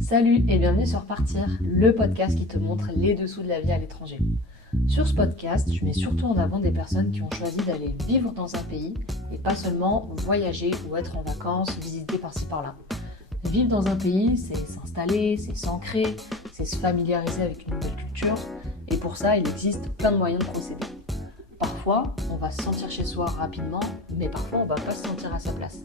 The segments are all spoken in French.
Salut et bienvenue sur Partir, le podcast qui te montre les dessous de la vie à l'étranger. Sur ce podcast, je mets surtout en avant des personnes qui ont choisi d'aller vivre dans un pays et pas seulement voyager ou être en vacances, visiter par-ci par-là. Vivre dans un pays, c'est s'installer, c'est s'ancrer, c'est se familiariser avec une nouvelle culture et pour ça, il existe plein de moyens de procéder. Parfois, on va se sentir chez soi rapidement, mais parfois on va pas se sentir à sa place.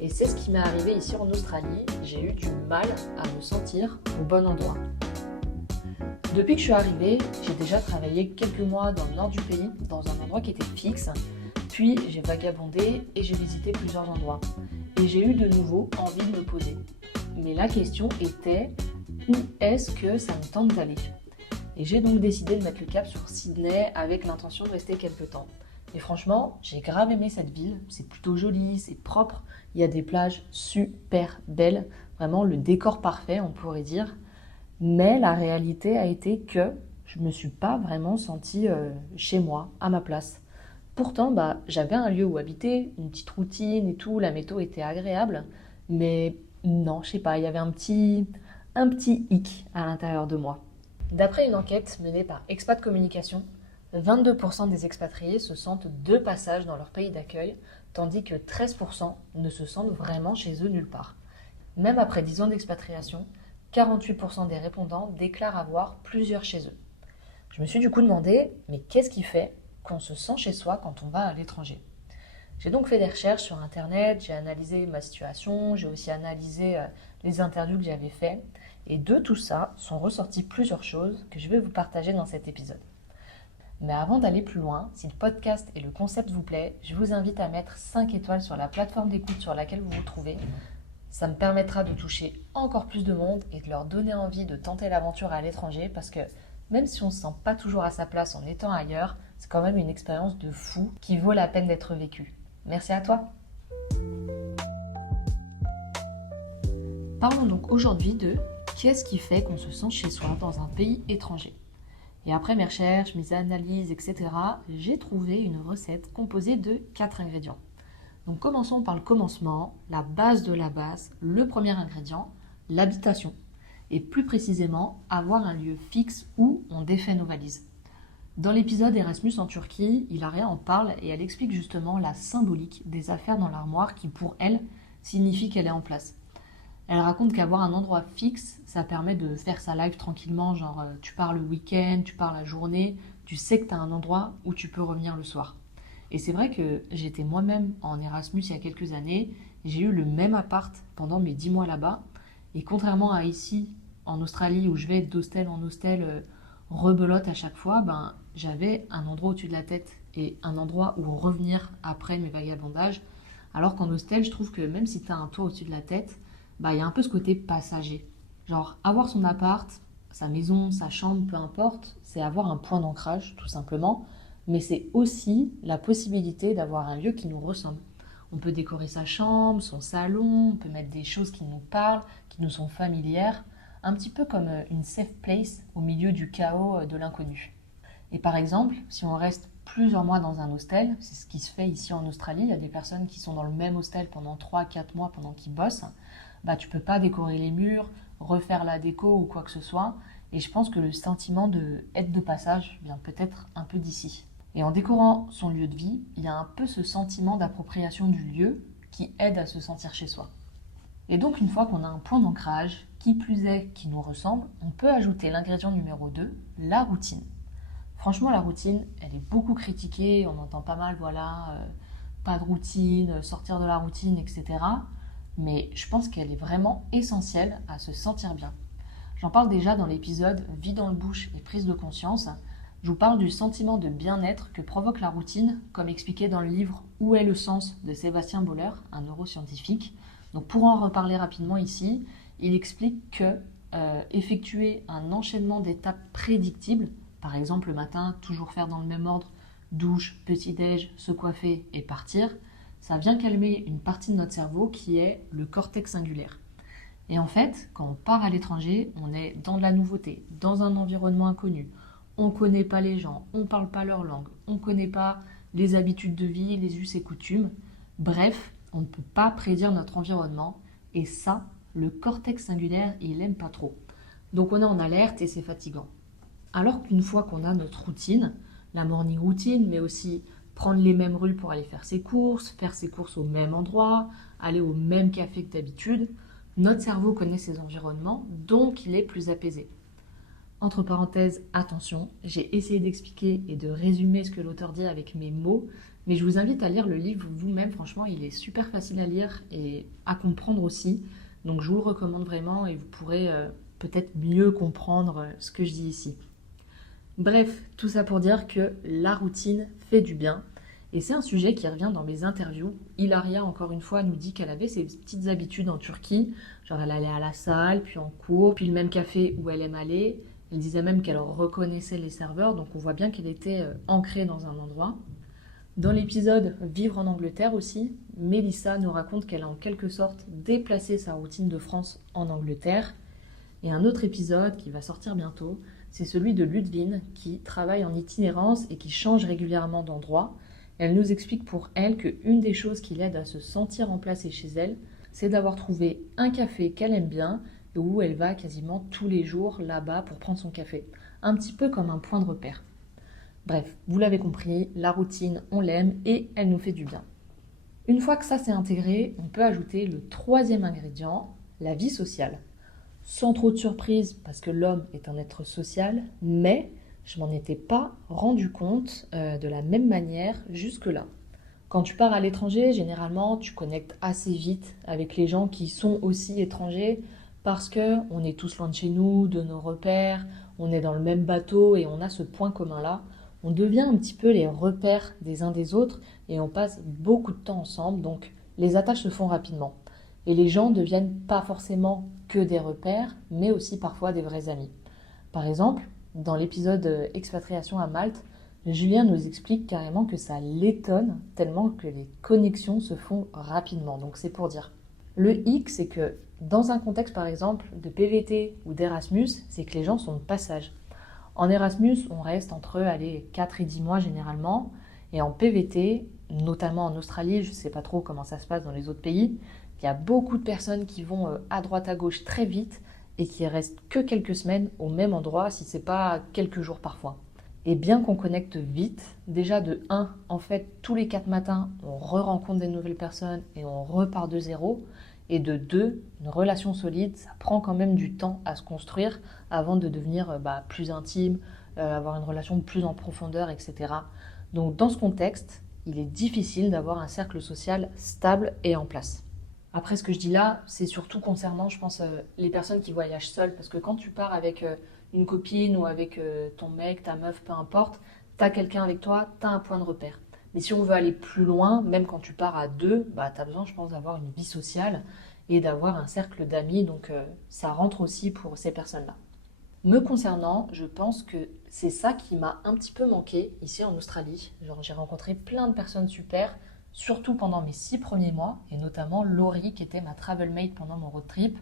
Et c'est ce qui m'est arrivé ici en Australie, j'ai eu du mal à me sentir au bon endroit. Depuis que je suis arrivée, j'ai déjà travaillé quelques mois dans le nord du pays, dans un endroit qui était fixe, puis j'ai vagabondé et j'ai visité plusieurs endroits. Et j'ai eu de nouveau envie de me poser. Mais la question était, où est-ce que ça me tente d'aller ? Et j'ai donc décidé de mettre le cap sur Sydney avec l'intention de rester quelques temps. Et franchement, j'ai grave aimé cette ville, c'est plutôt joli, c'est propre, il y a des plages super belles, vraiment le décor parfait on pourrait dire. Mais la réalité a été que je ne me suis pas vraiment sentie chez moi, à ma place. Pourtant, j'avais un lieu où habiter, une petite routine et tout, la météo était agréable, mais non, je sais pas, il y avait un petit hic à l'intérieur de moi. D'après une enquête menée par Expat Communication, 22% des expatriés se sentent de passage dans leur pays d'accueil, tandis que 13% ne se sentent vraiment chez eux nulle part. Même après 10 ans d'expatriation, 48% des répondants déclarent avoir plusieurs chez eux. Je me suis du coup demandé, mais qu'est-ce qui fait qu'on se sent chez soi quand on va à l'étranger ? J'ai donc fait des recherches sur internet, j'ai analysé ma situation, j'ai aussi analysé les interviews que j'avais faites, et de tout ça sont ressorties plusieurs choses que je vais vous partager dans cet épisode. Mais avant d'aller plus loin, si le podcast et le concept vous plaît, je vous invite à mettre 5 étoiles sur la plateforme d'écoute sur laquelle vous vous trouvez. Ça me permettra de toucher encore plus de monde et de leur donner envie de tenter l'aventure à l'étranger parce que même si on ne se sent pas toujours à sa place en étant ailleurs, c'est quand même une expérience de fou qui vaut la peine d'être vécue. Merci à toi. Parlons donc aujourd'hui de qu'est-ce qui fait qu'on se sent chez soi dans un pays étranger. Et après mes recherches, mes analyses, etc., j'ai trouvé une recette composée de 4 ingrédients. Donc commençons par le commencement, la base de la base, le premier ingrédient, l'habitation. Et plus précisément, avoir un lieu fixe où on défait nos valises. Dans l'épisode Erasmus en Turquie, Hilaria en parle et elle explique justement la symbolique des affaires dans l'armoire qui pour elle signifie qu'elle est en place. Elle raconte qu'avoir un endroit fixe, ça permet de faire sa life tranquillement, genre tu pars le week-end, tu pars la journée, tu sais que tu as un endroit où tu peux revenir le soir. Et c'est vrai que j'étais moi-même en Erasmus il y a quelques années, j'ai eu le même appart pendant mes 10 mois là-bas, et contrairement à ici, en Australie, où je vais d'hostel en hostel, rebelote à chaque fois, j'avais un endroit au-dessus de la tête et un endroit où revenir après mes vagabondages, alors qu'en hostel, je trouve que même si tu as un toit au-dessus de la tête, il y a un peu ce côté passager. Genre, avoir son appart, sa maison, sa chambre, peu importe, c'est avoir un point d'ancrage, tout simplement. Mais c'est aussi la possibilité d'avoir un lieu qui nous ressemble. On peut décorer sa chambre, son salon, on peut mettre des choses qui nous parlent, qui nous sont familières, un petit peu comme une safe place au milieu du chaos de l'inconnu. Et par exemple, si on reste plusieurs mois dans un hostel, c'est ce qui se fait ici en Australie, il y a des personnes qui sont dans le même hostel pendant 3-4 mois pendant qu'ils bossent, tu peux pas décorer les murs, refaire la déco ou quoi que ce soit. Et je pense que le sentiment d'être de passage vient peut-être un peu d'ici. Et en décorant son lieu de vie, il y a un peu ce sentiment d'appropriation du lieu qui aide à se sentir chez soi. Et donc une fois qu'on a un point d'ancrage, qui plus est qui nous ressemble, on peut ajouter l'ingrédient numéro 2, la routine. Franchement, la routine, elle est beaucoup critiquée, on entend pas mal, pas de routine, sortir de la routine, etc. Mais je pense qu'elle est vraiment essentielle à se sentir bien. J'en parle déjà dans l'épisode Vie dans le bush et prise de conscience. Je vous parle du sentiment de bien-être que provoque la routine, comme expliqué dans le livre Où est le sens de Sébastien Boller, un neuroscientifique. Donc pour en reparler rapidement ici, il explique que effectuer un enchaînement d'étapes prédictibles, par exemple le matin, toujours faire dans le même ordre, douche, petit-déj, se coiffer et partir, ça vient calmer une partie de notre cerveau qui est le cortex singulaire. Et en fait, quand on part à l'étranger, on est dans de la nouveauté, dans un environnement inconnu. On ne connaît pas les gens, on ne parle pas leur langue, on ne connaît pas les habitudes de vie, les us et coutumes. Bref, on ne peut pas prédire notre environnement. Et ça, le cortex singulaire, il aime pas trop. Donc on est en alerte et c'est fatigant. Alors qu'une fois qu'on a notre routine, la morning routine, mais aussi prendre les mêmes rues pour aller faire ses courses au même endroit, aller au même café que d'habitude, notre cerveau connaît ses environnements, donc il est plus apaisé. Entre parenthèses, attention, j'ai essayé d'expliquer et de résumer ce que l'auteur dit avec mes mots, mais je vous invite à lire le livre vous-même, franchement, il est super facile à lire et à comprendre aussi, donc je vous le recommande vraiment et vous pourrez peut-être mieux comprendre ce que je dis ici. Bref, tout ça pour dire que la routine fait du bien. Et c'est un sujet qui revient dans mes interviews. Hilaria, encore une fois, nous dit qu'elle avait ses petites habitudes en Turquie. Genre, elle allait à la salle, puis en cours, puis le même café où elle aime aller. Elle disait même qu'elle reconnaissait les serveurs, donc on voit bien qu'elle était ancrée dans un endroit. Dans l'épisode Vivre en Angleterre aussi, Mélissa nous raconte qu'elle a en quelque sorte déplacé sa routine de France en Angleterre. Et un autre épisode qui va sortir bientôt, c'est celui de Ludwine qui travaille en itinérance et qui change régulièrement d'endroit. Elle nous explique pour elle qu'une des choses qui l'aide à se sentir remplacée chez elle, c'est d'avoir trouvé un café qu'elle aime bien et où elle va quasiment tous les jours là-bas pour prendre son café. Un petit peu comme un point de repère. Bref, vous l'avez compris, la routine, on l'aime et elle nous fait du bien. Une fois que ça s'est intégré, on peut ajouter le troisième ingrédient, la vie sociale. Sans trop de surprise, parce que l'homme est un être social, mais je m'en étais pas rendu compte de la même manière jusque-là. Quand tu pars à l'étranger, généralement, tu connectes assez vite avec les gens qui sont aussi étrangers, parce qu'on est tous loin de chez nous, de nos repères, on est dans le même bateau et on a ce point commun-là. On devient un petit peu les repères des uns des autres et on passe beaucoup de temps ensemble, donc les attaches se font rapidement. Et les gens ne deviennent pas forcément que des repères, mais aussi parfois des vrais amis. Par exemple, dans l'épisode Expatriation à Malte, Julien nous explique carrément que ça l'étonne tellement que les connexions se font rapidement. Donc c'est pour dire. Le hic, c'est que dans un contexte par exemple de PVT ou d'Erasmus, c'est que les gens sont de passage. En Erasmus, on reste entre 4 et 10 mois généralement. Et en PVT, notamment en Australie, je ne sais pas trop comment ça se passe dans les autres pays, il y a beaucoup de personnes qui vont à droite à gauche très vite et qui restent que quelques semaines au même endroit, si ce n'est pas quelques jours parfois. Et bien qu'on connecte vite, déjà de 1, en fait, tous les 4 matins, on re-rencontre des nouvelles personnes et on repart de zéro. Et de 2, une relation solide, ça prend quand même du temps à se construire avant de devenir plus intime, avoir une relation plus en profondeur, etc. Donc dans ce contexte, il est difficile d'avoir un cercle social stable et en place. Après, ce que je dis là, c'est surtout concernant, je pense, les personnes qui voyagent seules. Parce que quand tu pars avec une copine ou avec ton mec, ta meuf, peu importe, t'as quelqu'un avec toi, t'as un point de repère. Mais si on veut aller plus loin, même quand tu pars à 2, t'as besoin, je pense, d'avoir une vie sociale et d'avoir un cercle d'amis. Donc ça rentre aussi pour ces personnes-là. Me concernant, je pense que c'est ça qui m'a un petit peu manqué ici en Australie. Genre, j'ai rencontré plein de personnes super, surtout pendant mes 6 premiers mois, et notamment Laurie qui était ma travel mate pendant mon road trip.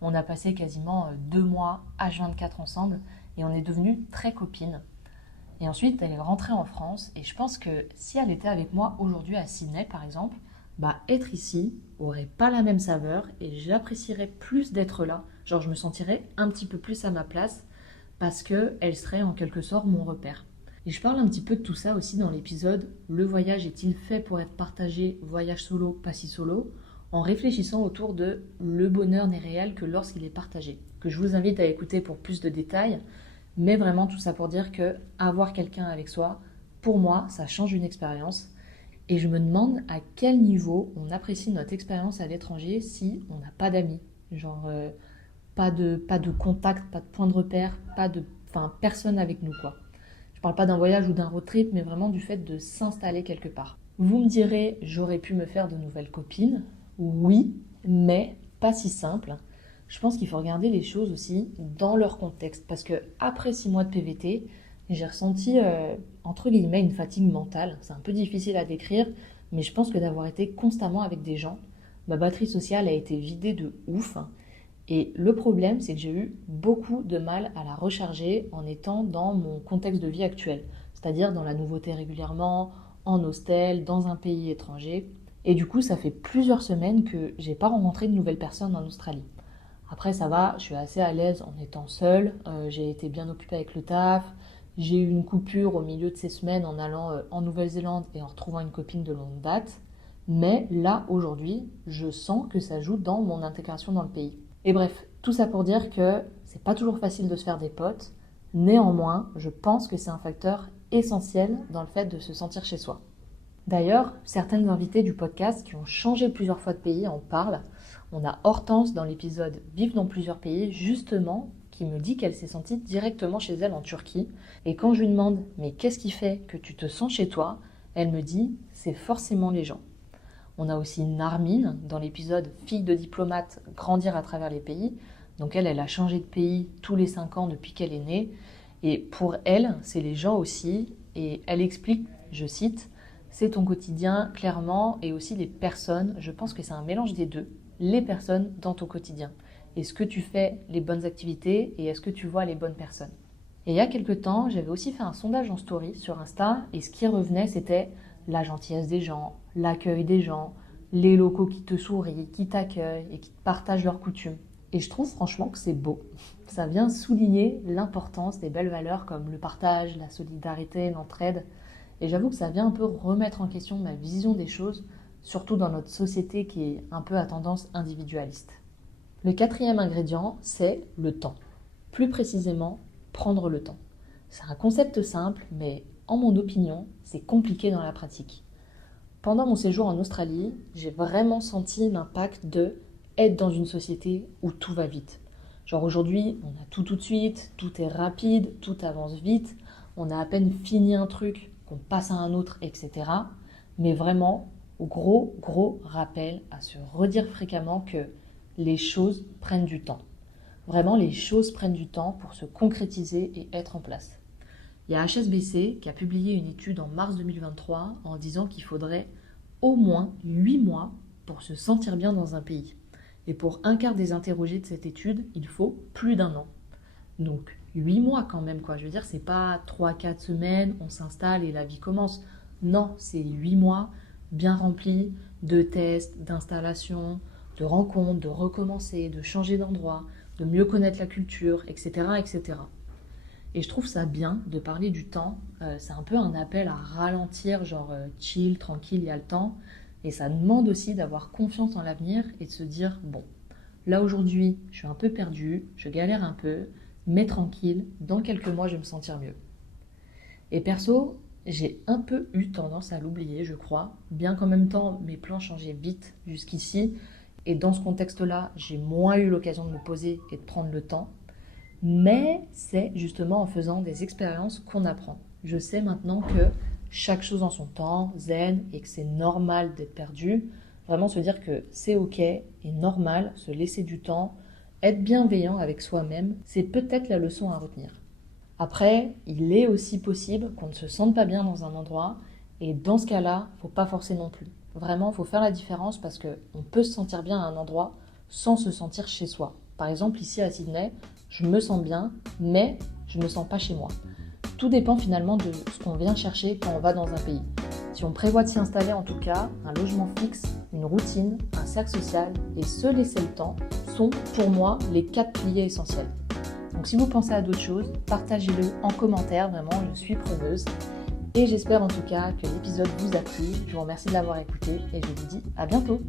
On a passé quasiment 2 mois H24 ensemble et on est devenues très copines. Et ensuite, elle est rentrée en France et je pense que si elle était avec moi aujourd'hui à Sydney par exemple, être ici aurait pas la même saveur et j'apprécierais plus d'être là. Genre, je me sentirais un petit peu plus à ma place parce qu'elle serait en quelque sorte mon repère. Et je parle un petit peu de tout ça aussi dans l'épisode Le voyage est-il fait pour être partagé, voyage solo, pas si solo, en réfléchissant autour de le bonheur n'est réel que lorsqu'il est partagé, que je vous invite à écouter pour plus de détails, mais vraiment tout ça pour dire que avoir quelqu'un avec soi, pour moi, ça change une expérience. Et je me demande à quel niveau on apprécie notre expérience à l'étranger si on n'a pas d'amis. Genre, pas de contact, pas de point de repère, personne avec nous, quoi. Je parle pas d'un voyage ou d'un road trip, mais vraiment du fait de s'installer quelque part. Vous me direz, j'aurais pu me faire de nouvelles copines. Oui, mais pas si simple. Je pense qu'il faut regarder les choses aussi dans leur contexte. Parce que après 6 mois de PVT, j'ai ressenti, entre guillemets, une fatigue mentale. C'est un peu difficile à décrire, mais je pense que d'avoir été constamment avec des gens, ma batterie sociale a été vidée de ouf. Et le problème, c'est que j'ai eu beaucoup de mal à la recharger en étant dans mon contexte de vie actuel. C'est-à-dire dans la nouveauté régulièrement, en hostel, dans un pays étranger. Et du coup, ça fait plusieurs semaines que j'ai pas rencontré de nouvelles personnes en Australie. Après ça va, je suis assez à l'aise en étant seule, j'ai été bien occupée avec le taf, j'ai eu une coupure au milieu de ces semaines en allant en Nouvelle-Zélande et en retrouvant une copine de longue date. Mais là, aujourd'hui, je sens que ça joue dans mon intégration dans le pays. Et bref, tout ça pour dire que c'est pas toujours facile de se faire des potes. Néanmoins, je pense que c'est un facteur essentiel dans le fait de se sentir chez soi. D'ailleurs, certaines invitées du podcast qui ont changé plusieurs fois de pays en parlent. On a Hortense dans l'épisode Vivre dans plusieurs pays, justement, qui me dit qu'elle s'est sentie directement chez elle en Turquie. Et quand je lui demande « Mais qu'est-ce qui fait que tu te sens chez toi ?», elle me dit « C'est forcément les gens ». On a aussi Narmine dans l'épisode Fille de diplomate, grandir à travers les pays. Donc elle a changé de pays tous les 5 ans depuis qu'elle est née. Et pour elle, c'est les gens aussi. Et elle explique, je cite, « C'est ton quotidien, clairement, et aussi les personnes. Je pense que c'est un mélange des deux. Les personnes dans ton quotidien. Est-ce que tu fais les bonnes activités et est-ce que tu vois les bonnes personnes ?» Et il y a quelques temps, j'avais aussi fait un sondage en story sur Insta. Et ce qui revenait, c'était la gentillesse des gens, l'accueil des gens, les locaux qui te sourient, qui t'accueillent et qui te partagent leurs coutumes. Et je trouve franchement que c'est beau. Ça vient souligner l'importance des belles valeurs comme le partage, la solidarité, l'entraide. Et j'avoue que ça vient un peu remettre en question ma vision des choses, surtout dans notre société qui est un peu à tendance individualiste. Le 4e ingrédient, c'est le temps. Plus précisément, prendre le temps. C'est un concept simple, mais en mon opinion, c'est compliqué dans la pratique. Pendant mon séjour en Australie, j'ai vraiment senti l'impact de être dans une société où tout va vite. Genre aujourd'hui, on a tout de suite, tout est rapide, tout avance vite, on a à peine fini un truc, qu'on passe à un autre, etc. Mais vraiment, gros rappel à se redire fréquemment que les choses prennent du temps. Vraiment, les choses prennent du temps pour se concrétiser et être en place. Il y a HSBC qui a publié une étude en mars 2023 en disant qu'il faudrait au moins 8 mois pour se sentir bien dans un pays. Et pour un quart des interrogés de cette étude, il faut plus d'1 an. Donc 8 mois quand même, quoi. Je veux dire, c'est pas 3-4 semaines, on s'installe et la vie commence. Non, c'est 8 mois bien remplis de tests, d'installations, de rencontres, de recommencer, de changer d'endroit, de mieux connaître la culture, etc., etc. Et je trouve ça bien de parler du temps. C'est un peu un appel à ralentir, genre chill, tranquille, il y a le temps. Et ça demande aussi d'avoir confiance en l'avenir et de se dire, bon, là aujourd'hui, je suis un peu perdue, je galère un peu, mais tranquille, dans quelques mois, je vais me sentir mieux. Et perso, j'ai un peu eu tendance à l'oublier, je crois, bien qu'en même temps, mes plans changeaient vite jusqu'ici. Et dans ce contexte-là, j'ai moins eu l'occasion de me poser et de prendre le temps. Mais c'est justement en faisant des expériences qu'on apprend. Je sais maintenant que chaque chose en son temps, zen, et que c'est normal d'être perdu. Vraiment se dire que c'est ok et normal, se laisser du temps, être bienveillant avec soi-même, c'est peut-être la leçon à retenir. Après, il est aussi possible qu'on ne se sente pas bien dans un endroit, et dans ce cas-là, faut pas forcer non plus. Vraiment, il faut faire la différence parce qu'on peut se sentir bien à un endroit sans se sentir chez soi. Par exemple, ici à Sydney, je me sens bien, mais je ne me sens pas chez moi. Tout dépend finalement de ce qu'on vient chercher quand on va dans un pays. Si on prévoit de s'y installer en tout cas, un logement fixe, une routine, un cercle social et se laisser le temps sont pour moi les 4 piliers essentiels. Donc si vous pensez à d'autres choses, partagez-le en commentaire, vraiment je suis preneuse. Et j'espère en tout cas que l'épisode vous a plu. Je vous remercie de l'avoir écouté et je vous dis à bientôt.